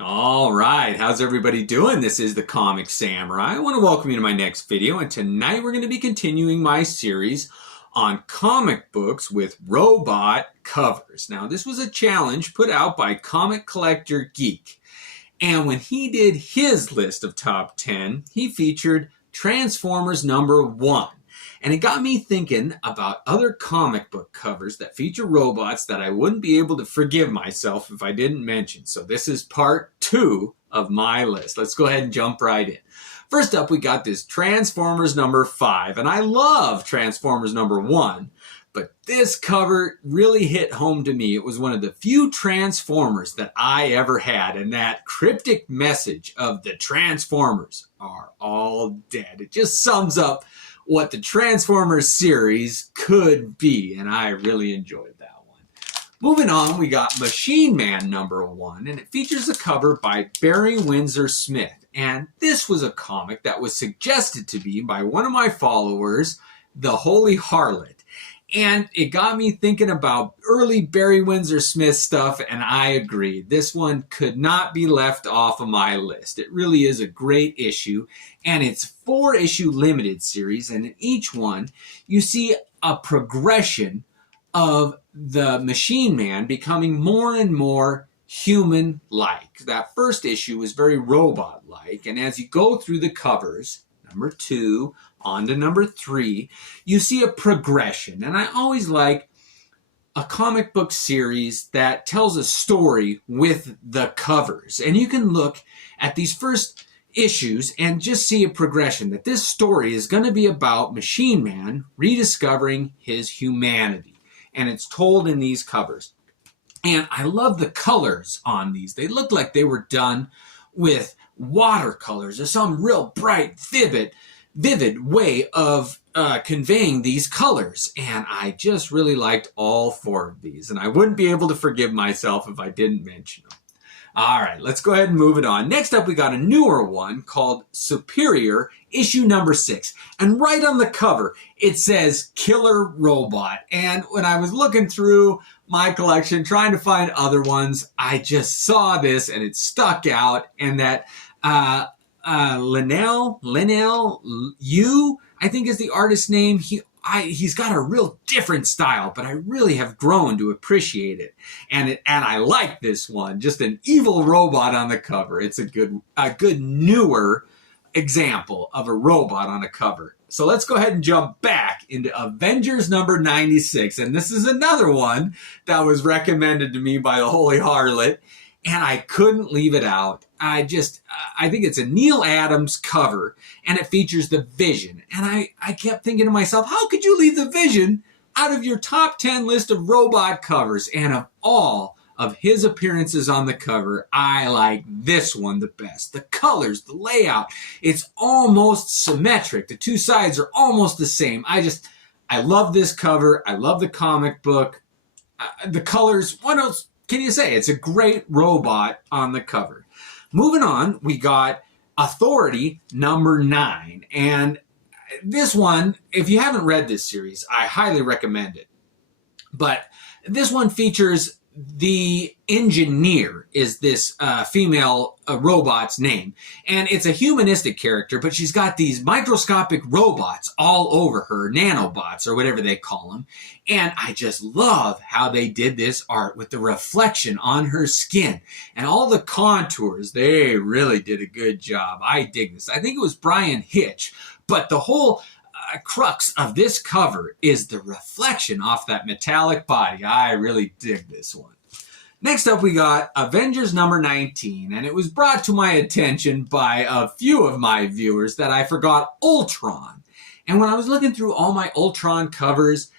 All right, how's everybody doing? This is the Comic Samurai. I want to welcome you to my next video, and tonight we're going to be continuing my series on comic books with robot covers. Now, this was a challenge put out by Comic Collector Geek, and when he did his list of top 10, he featured Transformers #1. And it got me thinking about other comic book covers that feature robots that I wouldn't be able to forgive myself if I didn't mention. So this is part 2 of my list. Let's go ahead and jump right in. First up, we got this Transformers #5. And I love Transformers #1. But this cover really hit home to me. It was one of the few Transformers that I ever had. And that cryptic message of the Transformers are all dead. It just sums up what the Transformers series could be, and I really enjoyed that one. Moving on, we got Machine Man #1, and it features a cover by Barry Windsor Smith. And this was a comic that was suggested to me by one of my followers, the Holy Harlot. And it got me thinking about early Barry Windsor Smith stuff, and I agreed. This one could not be left off of my list. It really is a great issue, and it's 4-issue limited series, and in each one, you see a progression of the Machine Man becoming more and more human-like. That first issue was very robot-like, and as you go through the covers, #2 on to #3, you see a progression. And I always like a comic book series that tells a story with the covers. And you can look at these first issues and just see a progression, that this story is going to be about Machine Man rediscovering his humanity. And it's told in these covers. And I love the colors on these. They look like they were done with watercolors or some real bright, vivid way of conveying these colors. And I just really liked all 4 of these. And I wouldn't be able to forgive myself if I didn't mention them. All right, let's go ahead and move it on. Next up, we got a newer one called Superior, issue #6. And right on the cover, it says Killer Robot. And when I was looking through my collection, trying to find other ones, I just saw this and it stuck out. And that Linnell Yu, I think is the artist's name. He's got a real different style, but I really have grown to appreciate it. And I like this one. Just an evil robot on the cover. It's a good newer example of a robot on a cover. So let's go ahead and jump back into Avengers #96. And this is another one that was recommended to me by the Holy Harlot. And I couldn't leave it out. I think it's a Neil Adams cover, and it features the Vision. And I kept thinking to myself, how could you leave the Vision out of your top 10 list of robot covers? And of all of his appearances on the cover, I like this one the best. The colors, the layout, it's almost symmetric. The 2 sides are almost the same. I love this cover. I love the comic book. The colors, what else can you say? It's a great robot on the cover. Moving on, we got Authority #9. And this one, if you haven't read this series, I highly recommend it. But this one features the Engineer is this female robot's name. And it's a humanistic character, but she's got these microscopic robots all over her, nanobots or whatever they call them. And I just love how they did this art with the reflection on her skin and all the contours. They really did a good job. I dig this. I think it was Brian Hitch, but the whole crux of this cover is the reflection off that metallic body. I really dig this one. Next up, we got Avengers #19, and it was brought to my attention by a few of my viewers that I forgot Ultron. And when I was looking through all my Ultron covers,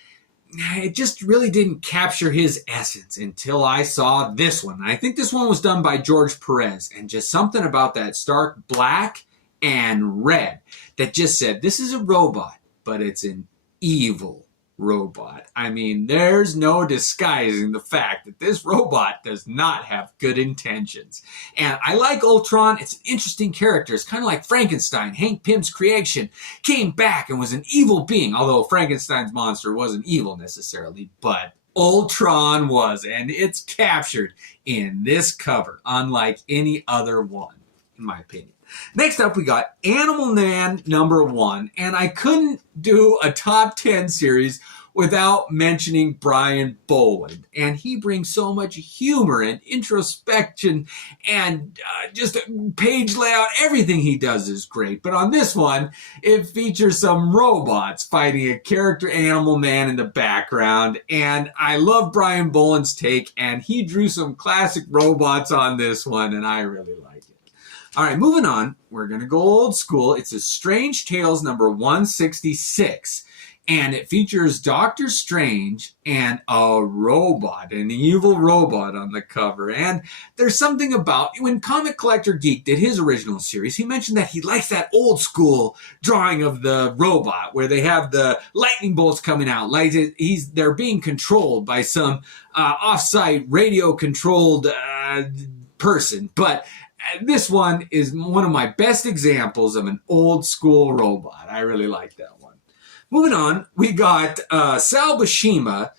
it just really didn't capture his essence until I saw this one. And I think this one was done by George Perez, and just something about that stark black and red that just said, this is a robot, but it's an evil robot. I mean, there's no disguising the fact that this robot does not have good intentions. And I like Ultron. It's an interesting character. It's kind of like Frankenstein. Hank Pym's creation came back and was an evil being, although Frankenstein's monster wasn't evil necessarily, but Ultron was, and it's captured in this cover, unlike any other one, in my opinion. Next up, we got Animal Man #1, and I couldn't do a top 10 series without mentioning Brian Boland. And he brings so much humor and introspection and just page layout. Everything he does is great. But on this one, it features some robots fighting a character Animal Man in the background. And I love Brian Boland's take, and he drew some classic robots on this one, and I really like it. All right, moving on. We're going to go old school. It's a Strange Tales #166. And it features Doctor Strange and a robot, an evil robot on the cover. And there's something about, when Comic Collector Geek did his original series, he mentioned that he likes that old school drawing of the robot where they have the lightning bolts coming out. Like they're being controlled by some off-site radio-controlled person. But this one is one of my best examples of an old school robot. I really like that one. Moving on, we got Sal Buscema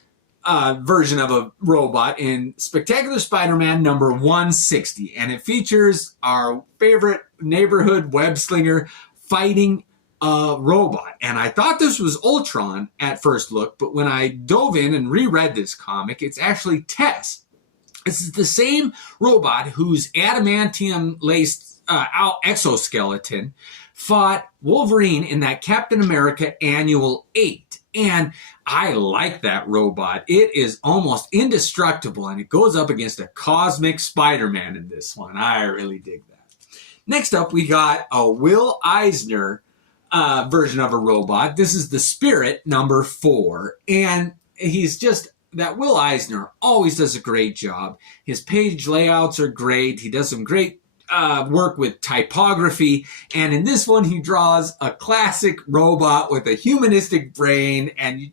version of a robot in Spectacular Spider-Man #160. And it features our favorite neighborhood web slinger fighting a robot. And I thought this was Ultron at first look, but when I dove in and reread this comic, it's actually Tess. This is the same robot whose adamantium-laced exoskeleton fought Wolverine in that Captain America Annual 8. And I like that robot. It is almost indestructible, and it goes up against a cosmic Spider-Man in this one. I really dig that. Next up, we got a Will Eisner version of a robot. This is the Spirit #4. And he's just... that Will Eisner always does a great job. His page layouts are great. He does some great work with typography, and in this one he draws a classic robot with a humanistic brain, and you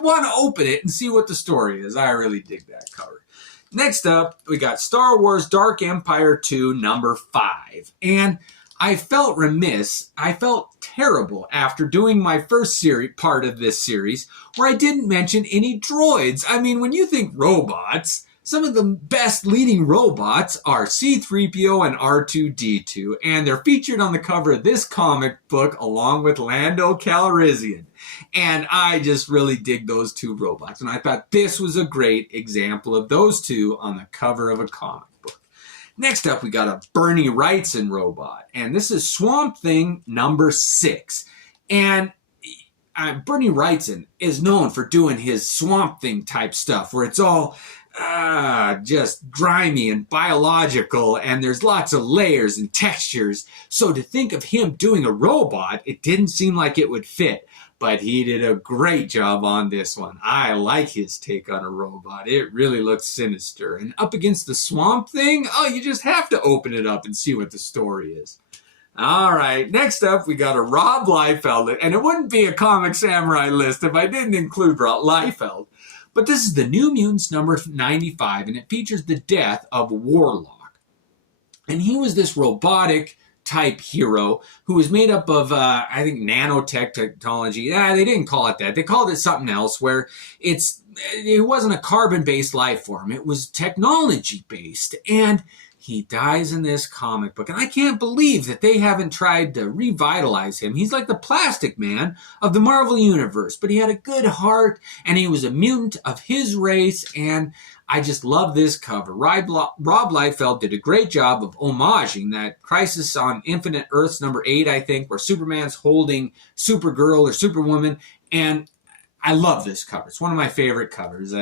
want to open it and see what the story is. I really dig that cover. Next up, we got Star Wars Dark Empire 2 #5, and I felt remiss. I felt terrible after doing my first part of this series where I didn't mention any droids. I mean, when you think robots, some of the best leading robots are C-3PO and R2-D2, and they're featured on the cover of this comic book along with Lando Calrissian. And I just really dig those two robots, and I thought this was a great example of those two on the cover of a comic book. Next up, we got a Bernie Wrightson robot, and this is Swamp Thing #6. And Bernie Wrightson is known for doing his Swamp Thing type stuff where it's all just grimy and biological, and there's lots of layers and textures. So to think of him doing a robot, it didn't seem like it would fit, but he did a great job on this one. I like his take on a robot. It really looks sinister. And up against the Swamp Thing, you just have to open it up and see what the story is. All right, next up, we got a Rob Liefeld, and it wouldn't be a Comic Samurai list if I didn't include Rob Liefeld. But this is the New Mutants #95, and it features the death of Warlock. And he was this robotic type hero who was made up of, I think, nanotech technology. They didn't call it that. They called it something else where it wasn't a carbon-based life form. It was technology-based. And he dies in this comic book. And I can't believe that they haven't tried to revitalize him. He's like the Plastic Man of the Marvel Universe. But he had a good heart, and he was a mutant of his race. And I just love this cover. Rob Liefeld did a great job of homaging that Crisis on Infinite Earths #8, I think, where Superman's holding Supergirl or Superwoman. And I love this cover. It's one of my favorite covers.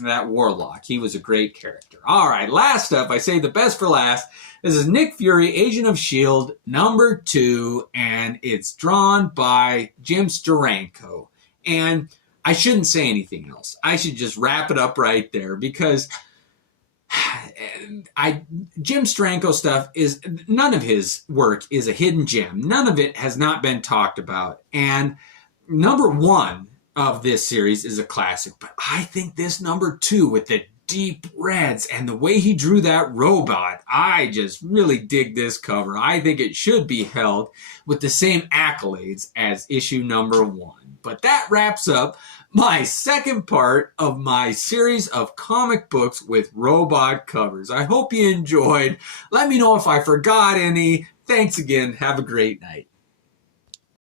That Warlock. He was a great character. All right, last up, I say the best for last. This is Nick Fury, Agent of S.H.I.E.L.D. #2, and it's drawn by Jim Steranko. And I shouldn't say anything else. I should just wrap it up right there because Jim Steranko stuff is, none of his work is a hidden gem. None of it has not been talked about. And #1 of this series is a classic, but I think this #2 with the deep reds and the way he drew that robot, I just really dig this cover. I think it should be held with the same accolades as issue #1. But that wraps up my second part of my series of comic books with robot covers. I hope you enjoyed. Let me know if I forgot any. Thanks again. Have a great night.